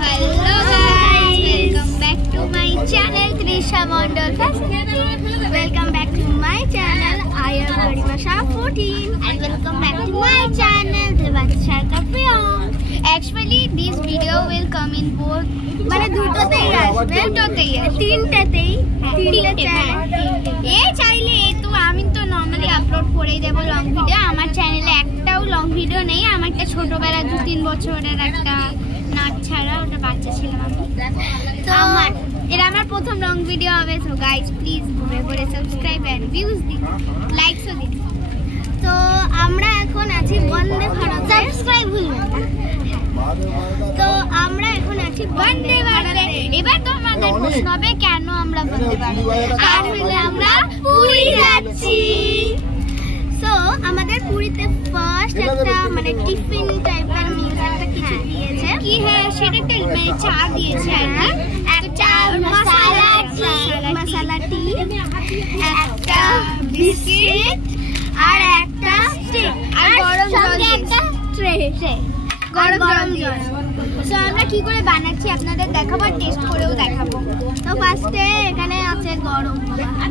Hello guys, welcome back to my channel Trisha Mondal Facility. Welcome back to my channel. I am Garima Shah 14 and welcome back to my channel Devansha Kapiyong. Actually, this video will come in both. মানে দুটোতেই আসবে, দুটোতেই, তিনটেতেই এই চাইলে তো আমি তো normally upload করেই দেব লং ভিডিও। আমার চ্যানেলে একটাও লং ভিডিও নেই। আমার একটা ছোটবেলা 2-3 বছরের একটা নাচ ছাড়া, ওটা বাচ্চা ছিলাম আমি। তো এটা আমার প্রথম লং ভিডিও হবে। সো গাইস প্লিজ ঘুরে ঘুরে সাবস্ক্রাইব এন্ড ভিউজ দিন, লাইকসও দিন। তো আমরা এখন আছি বন্দে ভারত, সাবস্ক্রাইব ভুলবেন না। তো আমরা এখন আছি বন্দে ভারতে। এবার তো আমাদের প্রশ্ন হবে কেন আমরা বন্দে ভারতে, আর হলে আমরা পুরী যাচ্ছি। সো আমাদের পুরীতে ফার্স্ট একটা মানে টিফিন টাইপের মিল একটা কিছু দিয়েছে। কি হ্যাঁ সেটা একটা মানে চা দিয়েছে আর কি, একটা মশলা টি, একটা বিস্কিট আর একটা স্টিক আর গরম জল, একটা ট্রে গরম জল। সো আমরা কি করে বানাচ্ছি আপনাদের দেখাবো, টেস্ট করেও দেখাবো। তো ফার্স্টে এখানে আছে গরম,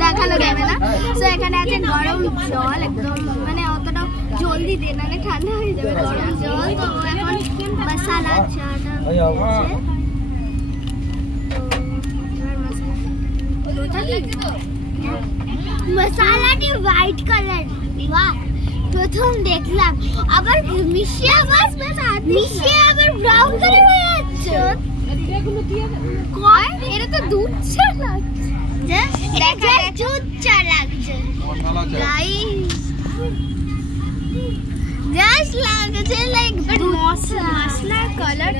দেখানো যাবে না। সো এখানে আছে গরম জল, একদম মানে অতটা জলদি দে না ঠান্ডা হয়ে যাবে গরম জল। তো এখন মশলা চাটা মশলাটি হোয়াইট কালার। বাহ, প্রথম দেখলাম। আবার মিশিয়ে আবার ব্রাউন কালার হয়ে যাচ্ছে। কয় এটা তো দুধ চা লাগছে, দেখা দুধ চা লাগছে গাইস, জাস্ট লাগছে লাইক মশলার কালার।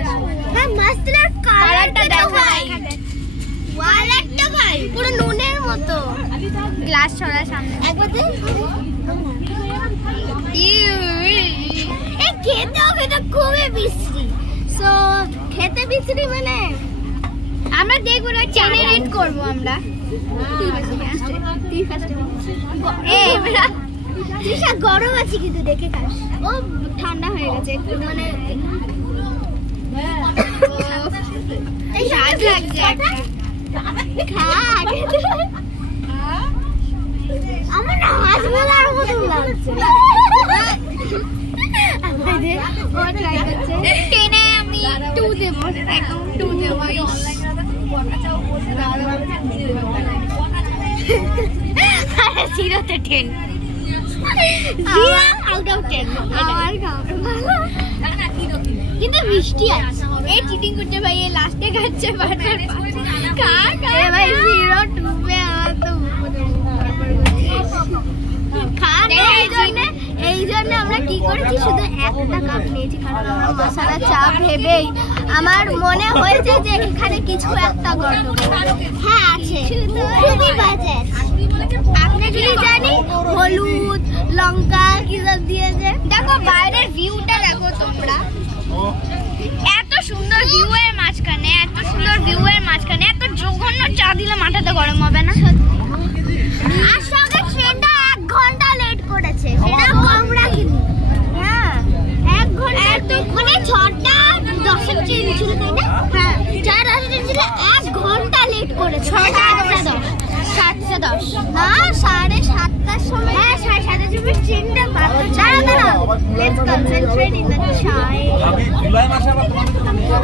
হ্যাঁ মশলার কালারটা দেখো, ওয়ালারটা ভাই পুরো নুনের মতো। গ্লাস ছড়া সামনে একবার দে। খেতে হবে তো খুবই বিশ্রী। সো খেতে বিশ্রী মানে আমরা দেখবো না, চ্যানেল রেড করবো আমরা। গরম আছে কিন্তু দেখে খাস। ও ঠান্ডা হয়ে গেছে একটু, মানে আমার না হাত বলার মতো লাগছে। ও ট্রাই করছে, টেনে আমি 2 দেব, একদম 2 দেব। 0 তে 10, 0 আউট অফ 10। আমার কিন্তু মিষ্টি আছে। এই চিটিং করতে ভাই, এই লাস্টে খাচ্ছে বারবার। খা ভাই, 0 2 পে আর তো এই জন্য আমরা কি করেছি, শুধু একটা কাপ নিয়েছি। কারণ আমরা মশলা চা ভেবেই আমার মনে হয়েছে যে এখানে কিছু একটা গন্ডগোল হ্যাঁ আছে, খুবই বাজে। আপনি কি জানি হলুদ লঙ্কা কি সব দিয়েছে। দেখো বাইরের ভিউটা দেখো তোমরা, এত সুন্দর ভিউ এর মাঝখানে, এত সুন্দর ভিউ এর মাঝখানে এত জঘন্য চা দিলে মাথাটা গরম হবে না? আর সঙ্গে ট্রেনটা 1 ঘন্টা লেট করেছে, সেটা কম রাখিনি। হ্যাঁ 1 ঘন্টা, মানে 6টা 10 ট্রেন ছিল তাই না? হ্যাঁ 6টা 10 ট্রেন ছিল, 1 ঘন্টা লেট করেছে। 6টা 10 7:10 না 7:30টার সময়। হ্যাঁ 7:30টার সময় ট্রেনটা দাঁড়াও। লেটস কনসেন্ট্রেট ইন দ্য চাই। আমি জুলাই মাসে আবার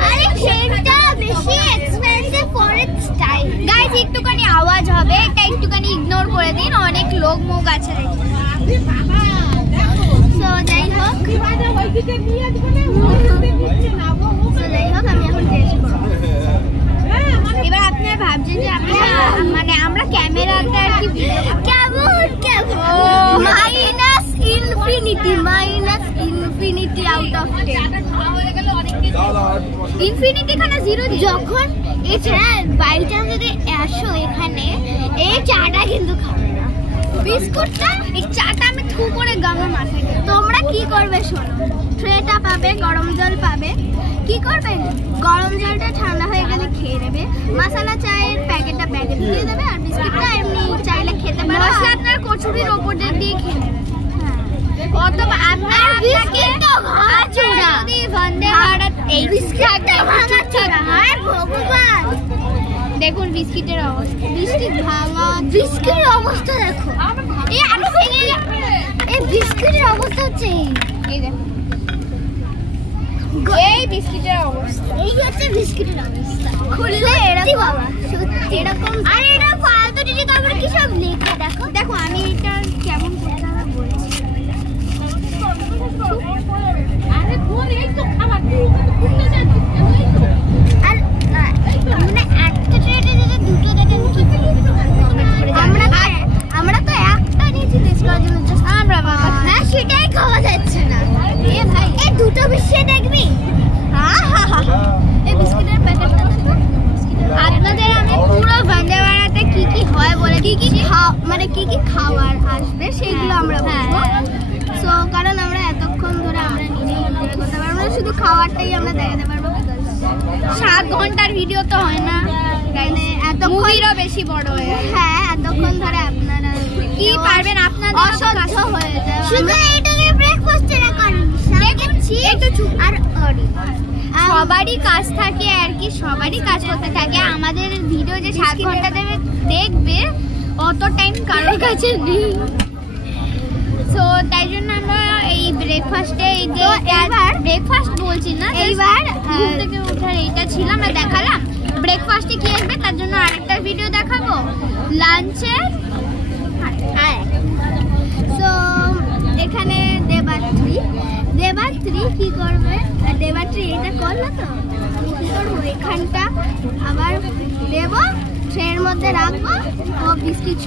আরে ট্রেনটা বেশি expensive for its time. Guys একটুখানি আওয়াজ হবে, এটা একটুখানি ইগনোর করে দিন, অনেক লোক মুখ আছে। সো যাই হোক আমি এখন টেস্ট করব। এবার আপনারা ভাবছেন যে মানে আমরা ক্যামেরাতে আর কি কেমন minus infinity out of 10। Infinity খানা 0 যখন এছাড়া বাই চান্স যদি আসো এখানে, এই চাটা কিন্তু খাবে না, বিস্কুটটা এই চাটা আমি থু করে গামা মাথায়। তোমরা কি করবে শোনো, ট্রেটা পাবে, গরম জল পাবে, কি করবে গরম জলটা ঠান্ডা হয়ে গেলে খেয়ে নেবে, মশলা চায়ের প্যাকেটটা দিয়ে দেবে, আর বিস্কুটটা এমনি চাইলে খেতে পারো। মশলা আপনার কচুরির ওপর দিয়ে খেয়ে নেবে। অথবা আপনার বিস্কিট তো ভাঙা চূড়া, বন্দে ভারত এই বিস্কিটটা ভাঙা চূড়া। বিস্কিটের অবস্থা দেখো, এই আরো ভেঙে যাবে। এই বিস্কিটের অবস্থা হচ্ছে এই দেখো, এই বিস্কিটের অবস্থা, এই হচ্ছে বিস্কিটের অবস্থা। খুললে এরকম বাবা, এরকম। আর এটা ফালতু দিদি তারপরে কি সব লেখা দেখো। দেখো আমি এটা কেমন করতে হবে বলছি। আরে কোন এই তো খাবার দিই খুলতে যাচ্ছি আর মানে একটা ট্রেতে যদি দুটো দেখেন কি আমরা তো একটা নিয়েছি টেস্ট করার জন্য, জাস্ট আমরা বাবা না সেটাই খাওয়া যাচ্ছে না। এ ভাই এই দুটো মিশিয়ে দেখবি। এই বিস্কিটের প্যাকেটটা দেখো। আপনাদের আমি পুরো ভান্ডারওয়ালাতে কি কি হয় বলে, কি কি মানে কি কি খাবার আসবে সেগুলো আমরা বলবো। সো কারণ আমরা এতক্ষণ ধরে আমরা নিজে এনজয় করতে পারবো না, শুধু খাবারটাই আমরা দেখাতে পারবো। 7 ঘন্টার ভিডিও তো হয় না, মানে এতক্ষণও বেশি বড় হয়ে। হ্যাঁ এতক্ষণ ধরে আপনারা কি পারবেন, আপনাদের অসহ্য হয়ে যায়। শুধু এইটাকে ব্রেকফাস্টে করেন দেখেছি একটু আর সবারই কাজ থাকে আর কি, সবারই কাজ করতে থাকে। আমাদের ভিডিও যে 7 ঘন্টা দেবে দেখবে অত টাইম কারোর কাছে নেই। সো তাই জন্য আমরা এই ব্রেকফাস্টে এই যে ব্রেকফাস্ট বলছি না, এইবার ঘুম থেকে ওঠার এইটা ছিল আমরা দেখালাম। ব্রেকফাস্টে কি আসবে তার জন্য আরেকটা ভিডিও দেখাবো, লাঞ্চে। সো এখানে দেবাত্রী কি করবে, দেবাত্রী এটা করলো তো কি করবো, এখানটা আবার দেবো ট্রের মধ্যে রাখবো ও বিস্কিট